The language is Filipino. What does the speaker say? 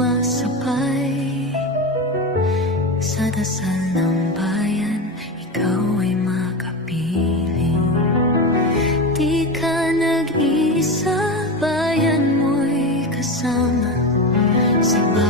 sumasabay sa dasal ng bayan, ikaw ay makapiling. Di ka nag-iisa, bayan mo'y kasama sa bayan.